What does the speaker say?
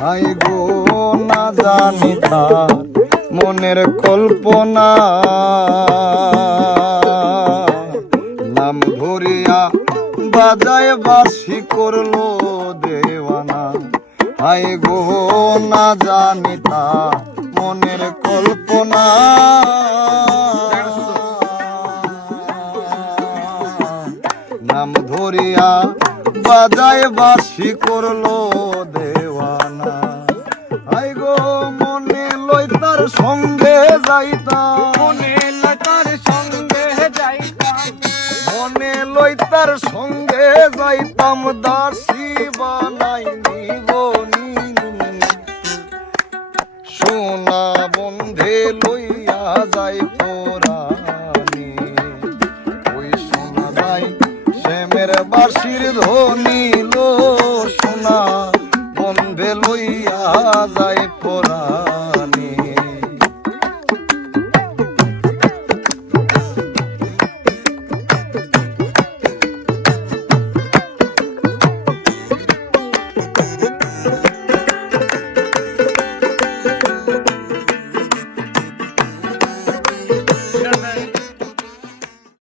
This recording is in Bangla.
হাই গো না জানি তার মনের কল্পনা, নাম ধরিয়া বাজায় বাঁশি করলো দেওয়ানা। হাই গো না জানি তার মনের কল্পনা, নাম ধরিয়া বাজায় বাঁশি করলো দেওয়ানা। হাই গো মনে লই তার সঙ্গে যাইতাম, মনে লই তার সঙ্গে যাইতাম, মনে লই তার সঙ্গে যাইতাম, দাসী বানাই নিবনি। সোনা বন্ধে লইয়া যাই পরানি, ওই সোনা যাই শ্যামের বাঁশির ধ্বনি লো, সোনা বন্ধে লইয়া যাই